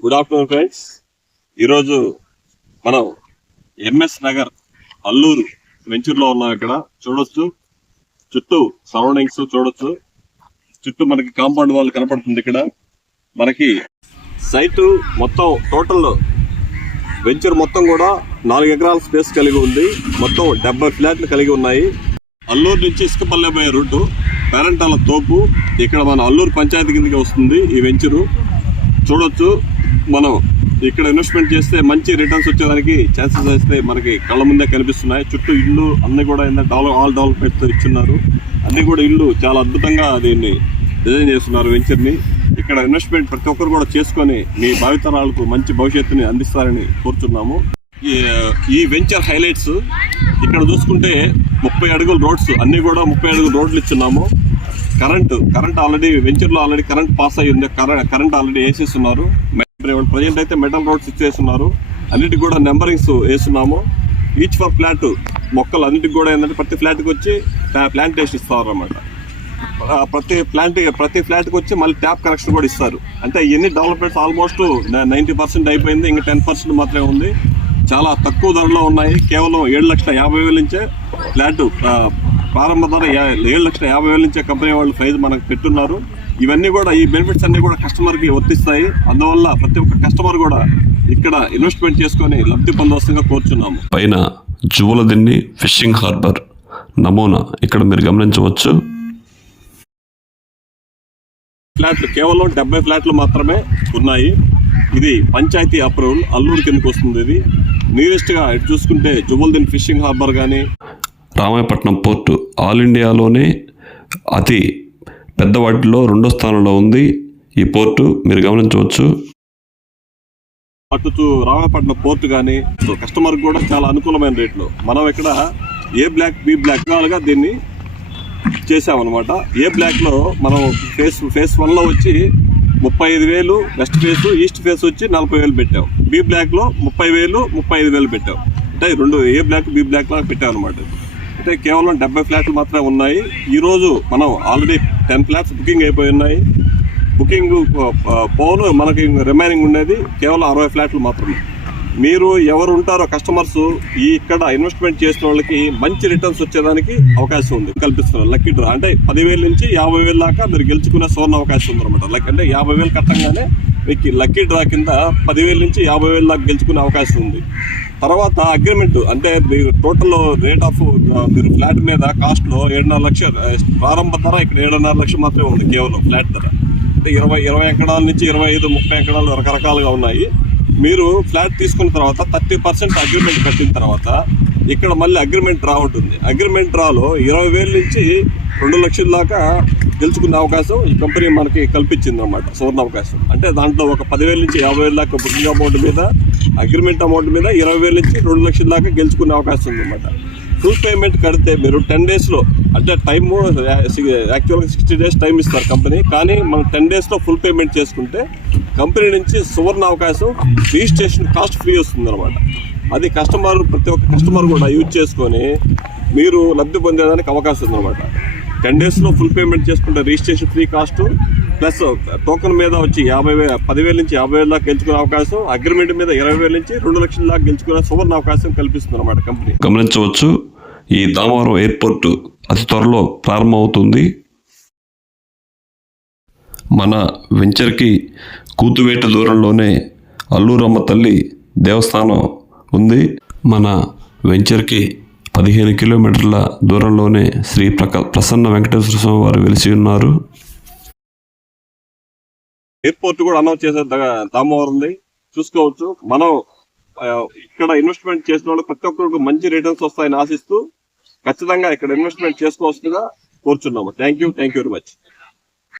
Good afternoon friends. ఈరోజు మనం MS Nagar Alluri వెంచర్లో ఉన్నాం. ఇక్కడ చూడొచ్చు, చుట్టూ సరౌండింగ్స్ చూడొచ్చు, చుట్టూ మనకి కాంపౌండ్ వాల్ కనపడుతుంది. ఇక్కడ మనకి సైట్ మొత్తం టోటల్ వెంచర్ మొత్తం కూడా 4 ఎకరాల స్పేస్ కలిగి ఉంది. మొత్తం 70 ఫ్లాట్లు కలిగి ఉన్నాయి. అల్లూరు నుంచి ఇసుకపల్లె పోయే రూటు, పేరంటాల తోపు. ఇక్కడ మన అల్లూరు పంచాయతీ కిందకి వస్తుంది ఈ వెంచరు. చూడొచ్చు, మనం ఇక్కడ ఇన్వెస్ట్మెంట్ చేస్తే మంచి రిటర్న్స్ వచ్చేదానికి ఛాన్సెస్ అయితే మనకి కళ్ళ ముందే కనిపిస్తున్నాయి. చుట్టూ ఇల్లు అన్ని కూడా ఏంటంటే ఆల్ డెవలప్మెంట్తో ఇచ్చున్నారు. అన్ని కూడా ఇల్లు చాలా అద్భుతంగా దీన్ని డిజైన్ చేస్తున్నారు వెంచర్ని. ఇక్కడ ఇన్వెస్ట్మెంట్ ప్రతి ఒక్కరు కూడా చేసుకొని మీ భావితరాలకు మంచి భవిష్యత్తుని అందిస్తారని కోరుతున్నాము. ఈ వెంచర్ హైలైట్స్ ఇక్కడ చూసుకుంటే 30 అడుగుల రోడ్స్, అన్ని కూడా 30 అడుగుల రోడ్లు ఇచ్చున్నాము. కరెంట్ ఆల్రెడీ వెంచర్లో ఆల్రెడీ కరెంట్ పాస్ అయ్యి ఉంది. కరెంట్ ఆల్రెడీ వేసేస్తున్నారు. ప్రజెంట్ అయితే మెటల్ రోడ్స్ ఇచ్చేస్తున్నారు. అన్నిటికి కూడా నెంబరింగ్స్ వేస్తున్నాము. ఈచ్ ఫర్ ఫ్లాట్ మొక్కలు అన్నిటికి కూడా ఏంటంటే ప్రతి ఫ్లాట్కి వచ్చి ప్లాంటేషన్ ఇస్తారు అన్నమాట. ప్రతి ఫ్లాట్కి వచ్చి మళ్ళీ ట్యాప్ కనెక్షన్ కూడా ఇస్తారు. అంటే ఎన్ని డెవలప్మెంట్స్ ఆల్మోస్ట్ 90% అయిపోయింది. ఇంకా 10% మాత్రమే ఉంది. చాలా తక్కువ ధరలో ఉన్నాయి. కేవలం 7,50,000 నుంచే ఫ్లాట్ ప్రారంభ ధర 7,50,000 నుంచే కంపెనీ వాళ్ళు ప్రైజ్ మనకు పెట్టున్నారు. ఇవన్నీ కూడా ఈ బెనిఫిట్స్ అన్ని కూడా కస్టమర్కి వర్తిస్తాయి. అందువల్ల ప్రతి ఒక్క కస్టమర్ కూడా ఇక్కడ ఇన్వెస్ట్మెంట్ చేసుకొని లబ్ధి పొందవలసిందిగా కోరుచున్నాము. పైన జువలదిన్ని ఫిషింగ్ హార్బర్ నమూనా ఇక్కడ మీరు గమనించవచ్చు. ఫ్లాట్లు కేవలం 70 ఫ్లాట్లు మాత్రమే ఉన్నాయి. ఇది పంచాయతీ అప్రూవల్, అల్లూరు కిందకి వస్తుంది. ఇది నియరెస్ట్ గా ఇటు చూసుకుంటే జువలదిన్ని ఫిషింగ్ హార్బర్ కానీ రామాయపట్నం పోర్టు ఆల్ ఇండియాలోనే అతి పెద్ద వాటిలో 2వ స్థానంలో ఉంది ఈ పోర్టు, మీరు గమనించవచ్చు. అటు రామాయపట్నం పోర్టు కానీ కస్టమర్ కూడా చాలా అనుకూలమైన రేట్లో మనం ఇక్కడ ఏ బ్లాక్ బి బ్లాక్ గా దీన్ని చేసామన్నమాట. ఏ బ్లాక్ లో మనం ఫేస్ 1లో వచ్చి 35,000 వెస్ట్ ఫేస్, ఈస్ట్ ఫేస్ వచ్చి 40,000 పెట్టాం. బి బ్లాక్ లో 30,000, 35,000 పెట్టాం. అంటే రెండు ఏ బ్లాక్ బి బ్లాక్ లాగా పెట్టాం అనమాట. అంటే కేవలం 70 ఫ్లాట్లు మాత్రమే ఉన్నాయి. ఈరోజు మనం ఆల్రెడీ 10 ఫ్లాట్స్ బుకింగ్ అయిపోయి ఉన్నాయి. బుకింగ్ పోను మనకి రిమైనింగ్ ఉండేది కేవలం 60 ఫ్లాట్లు మాత్రమే. మీరు ఎవరు ఉంటారో కస్టమర్స్ ఇక్కడ ఇన్వెస్ట్మెంట్ చేసిన వాళ్ళకి మంచి రిటర్న్స్ వచ్చేదానికి అవకాశం ఉంది కల్పిస్తున్నారు. లక్కీ డ్రా అంటే 10,000 నుంచి 50,000 దాకా మీరు గెలుచుకునే సువర్ణ అవకాశం ఉంది అనమాట. అంటే 50,000 కట్టంగానే మీకు లక్కీ డ్రా కింద 10,000 నుంచి 50,000 దాకా గెలుచుకునే అవకాశం ఉంది. తర్వాత అగ్రిమెంట్ అంటే మీరు టోటల్ రేట్ ఆఫ్ మీరు ఫ్లాట్ మీద కాస్ట్ లో 7.5 లక్షలు ప్రారంభ ధర ఇక్కడ 7.5 లక్షలు మాత్రమే ఉంది కేవలం ఫ్లాట్ ధర. అంటే 20 ఎకరాల నుంచి 25-30 ఎకరాలు రకరకాలుగా ఉన్నాయి. మీరు ఫ్లాట్ తీసుకున్న తర్వాత 30% అగ్రిమెంట్ కట్టిన తర్వాత ఇక్కడ మళ్ళీ అగ్రిమెంట్ డ్రా ఉంటుంది. అగ్రిమెంట్ డ్రాలో 20,000 నుంచి 2 లక్షల దాకా గెలుచుకునే అవకాశం ఈ కంపెనీ మనకి కల్పించింది అనమాట, సువర్ణ అవకాశం. అంటే దాంట్లో ఒక 10,000 నుంచి 50,000 దాకా బుకింగ్ అమౌంట్ మీద, అగ్రిమెంట్ అమౌంట్ మీద 20,000 నుంచి 2 లక్షల దాకా గెలుచుకునే అవకాశం ఉందన్నమాట. ఫుల్ పేమెంట్ కడితే మీరు 10 డేస్లో, అంటే టైము యాక్చువల్గా 60 డేస్ టైం ఇస్తారు కంపెనీ, కానీ మనం 10 డేస్లో ఫుల్ పేమెంట్ చేసుకుంటే కంపెనీ నుంచి సువర్ణ అవకాశం రిజిస్ట్రేషన్ కాస్ట్ ఫ్రీ వస్తుంది అనమాట. అది ప్రతి ఒక్క కస్టమర్ కూడా యూజ్ చేసుకొని మీరు లబ్ధి పొందేదానికి అవకాశం ఉందన్నమాట. 10 డేస్లో ఫుల్ పేమెంట్ చేసుకుంటే registration free cost plus token మీద వచ్చి 10,000 నుంచి 50,000 దాకా గెలుచుకునే అవకాశం, అగ్రిమెంట్ మీద 20,000 నుంచి 2 లక్షల దాకా గెలుచుకునే సువర్ణ అవకాశం కల్పిస్తుంది అనమాట కంపెనీ. గమనించవచ్చు, ఈ దామవరం ఎయిర్పోర్టు అతి త్వరలో ప్రారంభమవుతుంది. మన వెంచర్కి కూతువేట దూరంలోనే అల్లూరమ్మ తల్లి దేవస్థానం ఉంది. మన వెంచర్కి 15 కిలోమీటర్ల దూరంలోనే శ్రీ ప్రసన్న వెంకటేశ్వర స్వామి వారు వెలిసి ఉన్నారు. ఎయిర్పోర్ట్ కూడా అనౌన్స్ చేసే దామవరం ఉంది, చూసుకోవచ్చు. మనం ఇక్కడ ఇన్వెస్ట్మెంట్ చేసిన వాళ్ళు ప్రతి ఒక్కరికి మంచి రిటర్న్స్ వస్తాయని ఆశిస్తూ ఖచ్చితంగా ఇక్కడ ఇన్వెస్ట్మెంట్ చేసుకోవాల్సిందిగా కోరుచున్నాము. Thank you very much.